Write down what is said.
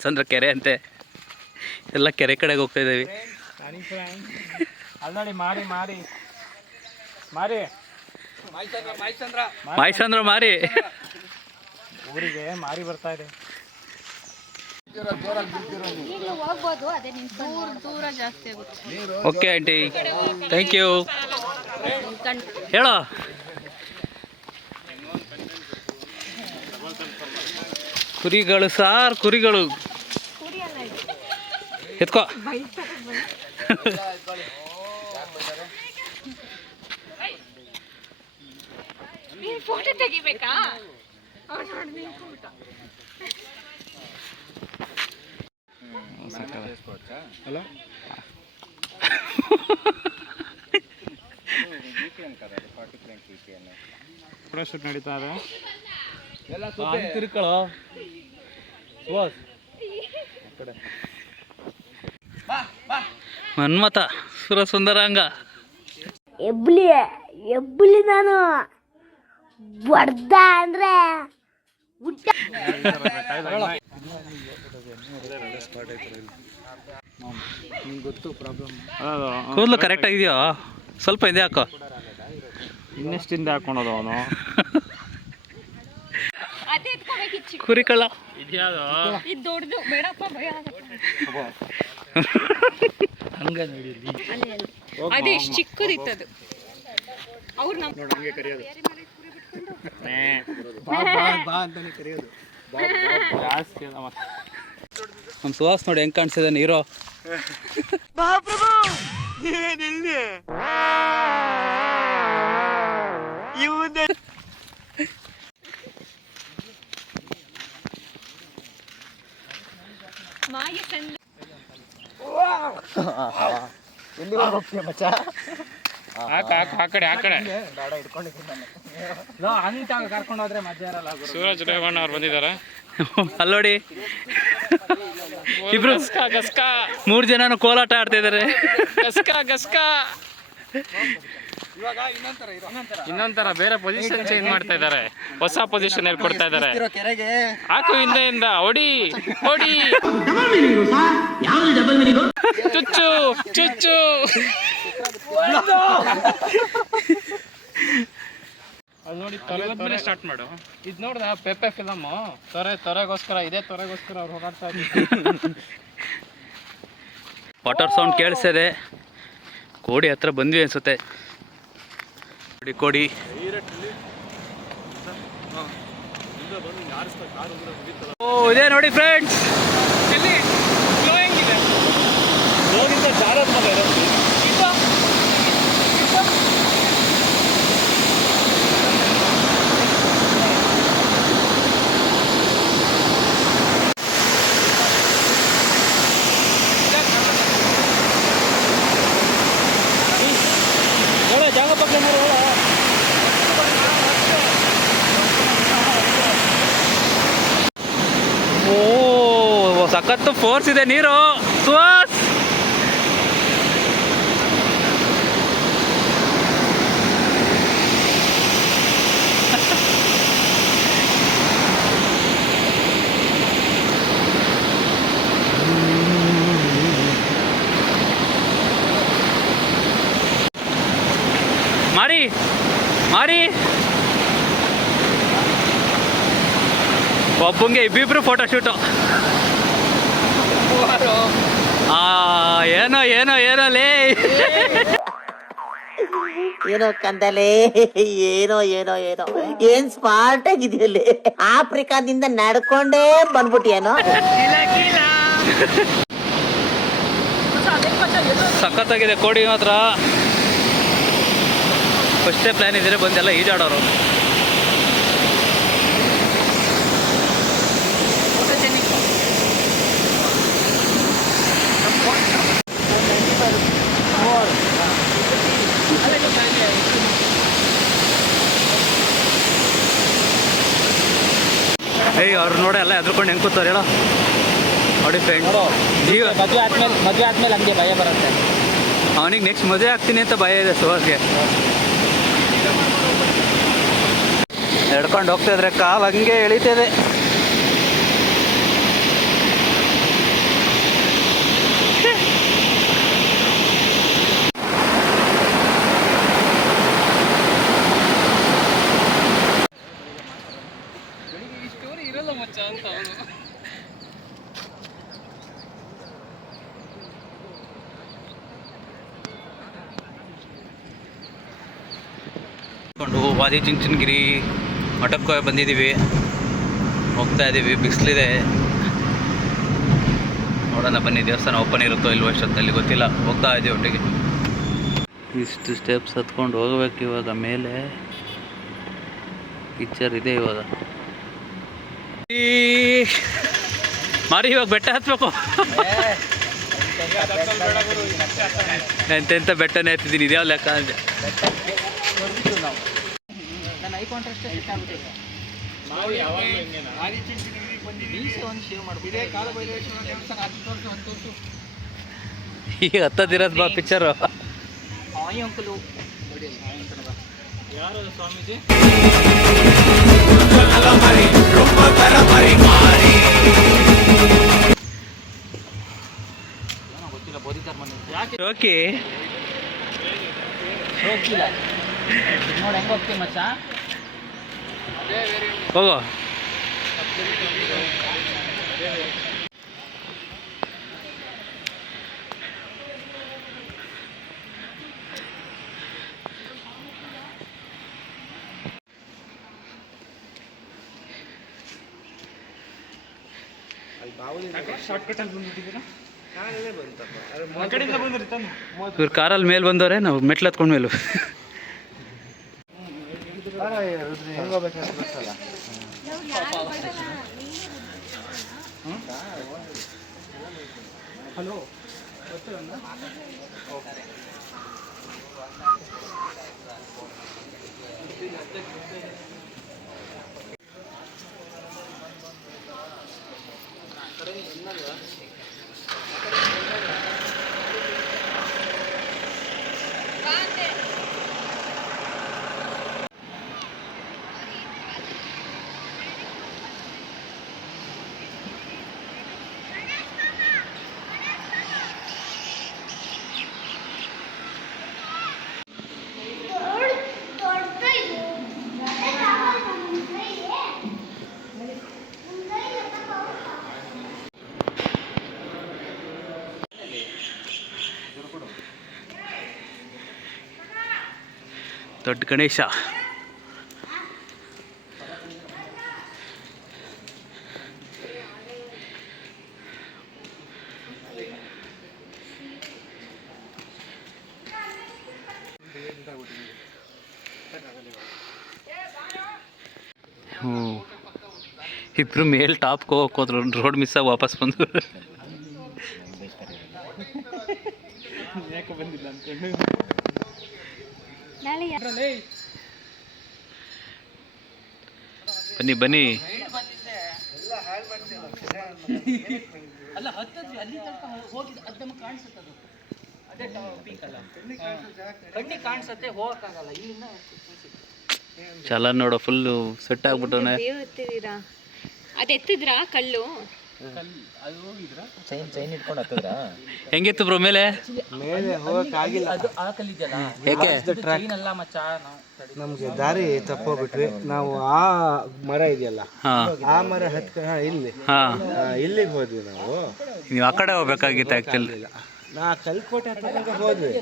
ಮೈಸಂದ್ರ ಕೆರೆ ಅಂತೆ, ಎಲ್ಲ ಕೆರೆ ಕಡೆಗೆ ಹೋಗ್ತಾ ಇದ್ದೀವಿ. ಅಲ್ಲಿ ಮಾರಿ ಮಾರಿ ಮಾರಿ ಮೈಸಂದ್ರ ಮಾರಿ ಊರಿಗೆ ಮಾರಿ ಬರ್ತಾ ಇದೆ. Okay aunty, thank you. ಹೇಳೋ ಕುರಿಗಳು ಸಾರ್, ಕುರಿಗಳು ಎತ್ಕೋ. ಫೋಟೋ ತೆಗಿಬೇಕಾ? ಶೂಟ್ ನಡೀತಾ ಇದೆ. ತಿರ್ಕೊಳ್ಳೋ ಮನ್ಮಥ ಸುರ ಸುಂದರಾಂಗ. ಎಬ್ಬಲಿ ನಾನು ಬಡ್ದ ಅಂದ್ರೆ ಕೂದಲು ಕರೆಕ್ಟ್ ಆಗಿದೆಯೋ? ಸ್ವಲ್ಪ ಇದೆ ಹಾಕೋ. ಇನ್ನೆಷ್ಟಿಂದ ಹಾಕೊಳೋದು ಅವನು? ಕುರಿಕಳ್ಳ ದೊಡ್ಡದು ಬೇಡಪ್ಪ, ಭಯ ಅದೇ ಎಷ್ಟು ಚಿಕ್ಕದಿತ್ತದು. ಅವ್ರು ನಮ್ಮ ಸುಹಾಸ್ ನೋಡಿ ಹೆಂಗ್ ಕಾಣಿಸಿದೆ ನೀರು. ಕರ್ಕೊಂಡು ಹೋದ್ರೆ ಮಧ್ಯಾಹ್ನ ಸೂರಜ್ ರೇವಣ್ಣ ಅವ್ರು ಬಂದಿದ್ದಾರೆ. ಅಲ್ಲೋಡಿ ಇಬ್ರು ಮೂರು ಜನನು ಕೋಲಾಟ ಆಡ್ತಾ ಇದಾರೆ. ಇನ್ನೊಂಥರ ಬೇರೆ ಪೊಸಿಷನ್ ಚೇಂಜ್ ಮಾಡ್ತಾ ಇದ್ದಾರೆ, ಹೊಸ ಪೊಸಿಷನ್ ಅಲ್ಲಿ ಕೊಡ್ತಾ ಇದ್ದಾರೆ. ಹಾಕು ಹಿಂದೆಯಿಂದ ಹೊಡಿ ಹೊಡಿ, ಚುಚ್ಚು ಚುಚ್ಚು. ಅಲ್ಲಿ ನೋಡಿ ತೊರೆ ಸ್ಟಾರ್ಟ್ ಮಾಡು. ಇದು ನೋಡ್ದ ಪೆಪ್ಪೆ ಫಿಲಮ್ ತೊರೆಗೋಸ್ಕರ, ಇದೇ ತೊರೆಗೋಸ್ಕರ ಅವ್ರು ಹೋರಾಡ್ತಾ ಇದ್ದಾರೆ. ವಾಟರ್ ಸೌಂಡ್ ಕೇಳಿಸ್ತಿದೆ. ಕೋಡಿ ಹತ್ರ ಬಂದ್ವಿ ಅನ್ಸುತ್ತೆ. ಕೋಡಿ ಓ ಇದೆ ನೋಡಿ ಫ್ರೆಂಡ್ಸ್, ಎಲ್ಲಿ ಫ್ಲೋ ಹೆಂಗಿದೆ? ಜಾಗ ಪಕ್ಕ ಓ ಸಖತ್ತು ಫೋರ್ಸ್ ಇದೆ ನೀರು. ಸುಹಾಸ್ ಮಾರಿ ಮಾರಿ ಒಬ್ಬಂಗೆ ಇಬ್ಬಿಬ್ರು ಫೋಟೋ ಶೂಟು. ಏನೋ ಏನೋ ಏನೋ ಲೇ, ಏನೋ ಕಂದಲೆ, ಏನೋ ಏನೋ ಏನೋ ಏನ್ ಸ್ಮಾರ್ಟ್ ಆಗಿದೆಯಲ್ಲಿ. ಆಫ್ರಿಕಾದಿಂದ ನಡ್ಕೊಂಡೇ ಬಂದ್ಬಿಟ್ಟಿಯೇನೋ. ಸಖತ್ತಾಗಿದೆ ಕೋಡಿ ಮಾತ್ರ. ಫಸ್ಟೇ ಪ್ಲ್ಯಾನ್ ಇದ್ರೆ ಬಂದೆಲ್ಲ ಈಜಾಡೋರು. ಏಯ್ ಅವ್ರು ನೋಡಿ ಎಲ್ಲ ಎದ್ರುಕೊಂಡು ಹೆಂಗೆ ಕೂತಾರೆ ಹೇಳೋ. ನೋಡಿ ಫ್ರೆಂಡ್, ಮದುವೆ ಆದ್ಮೇಲೆ ಹಂಗೆ ಭಯ ಬರುತ್ತೆ ಅವನಿಗೆ. ನೆಕ್ಸ್ಟ್ ಮದುವೆ ಆಗ್ತೀನಿ ಅಂತ ಭಯ ಇದೆ ಸುಹಾಸ್ಗೆ. ನಡ್ಕೊಂಡು ಹೋಗ್ತಾ ಇದ್ರೆ ಕಾಲು ಹಂಗೆ ಎಳಿತಿದೆ. ಆದಿಚುಂಚನಗಿರಿ ಮಠಕ್ಕೆ ಬಂದಿದ್ದೀವಿ, ಹೋಗ್ತಾ ಇದ್ದೀವಿ. ಬಿಸಿಲಿದೆ, ನೋಡೋಣ ಬನ್ನಿ. ದೇವಸ್ಥಾನ ಓಪನ್ ಇರುತ್ತೋ ಇಲ್ವೋ ಅಷ್ಟೊತ್ತಲ್ಲಿ ಗೊತ್ತಿಲ್ಲ. ಹೋಗ್ತಾ ಇದ್ದೀವಿ ಒಟ್ಟಿಗೆ. ಇಷ್ಟು ಸ್ಟೆಪ್ಸ್ ಹತ್ಕೊಂಡು ಹೋಗ್ಬೇಕು ಇವಾಗ ಮೇಲೆ. ಪಿಕ್ಚರ್ ಇದೆ ಇವಾಗ. ಮಾರಿ ಇವಾಗ ಬೆಟ್ಟ ಹತ್ಬೇಕು. ಎಂತೆಂಥ ಬೆಟ್ಟನೇ ಹತ್ತಿದ್ದೀನಿ, ಇದ್ಯಾವ ಲೆಕ್ಕ ಅಂದೆ. ಈಗ ಹತ್ತದಿರೋದು ಬಾ ಪಿಕ್ಚರು. ಓಕೆ ಹೋಗೋ. ಇವ್ರು ಕಾರಲ್ಲಿ ಮೇಲೆ ಬಂದವ್ರೆ, ನಾವು ಮೆಟ್ಲು ಹತ್ಕೊಂಡ್ ಮೇಲೂ. ದೊಡ್ಡ ಗಣೇಶ. ಇಬ್ರು ಮೇಲ್ ಟಾಪ್ಗೆ ಹೋಗೋದ್ರು, ರೋಡ್ ಮಿಸ್ ಆಗಿ ವಾಪಸ್ ಬಂದು. ಬನ್ನಿ ಬನ್ನಿ. ಚಲ ನೋಡೋ ಫುಲ್ಲು ಸೆಟ್ ಆಗ್ಬಿಟ್ಟವನೆ. ಅದು ಎತ್ತಿದ್ರಾ ಕಲ್ಲು? ಹೆಂಗಿತ್ತು ಬ್ರೋ ಮೇಲೆ? ಯಾಕೆ ನಮ್ಗೆ ದಾರಿ ತಪ್ಪೋಗ್ಬಿಟ್ವಿ ನಾವು. ಆ ಮರ ಇದೆಯಲ್ಲ, ಆ ಮರ ಇಲ್ಲಿಗೆ ಹೋದ್ವಿ ನಾವು. ನೀವು ಆ ಕಡೆ ಹೋಗ್ಬೇಕಾಗಿತ್ತು ಆಕ್ಚುಲಿ. ನಾ ಕಲ್ಕೋಟೆ ಹತ್ರ ಹೋದ್ವಿ.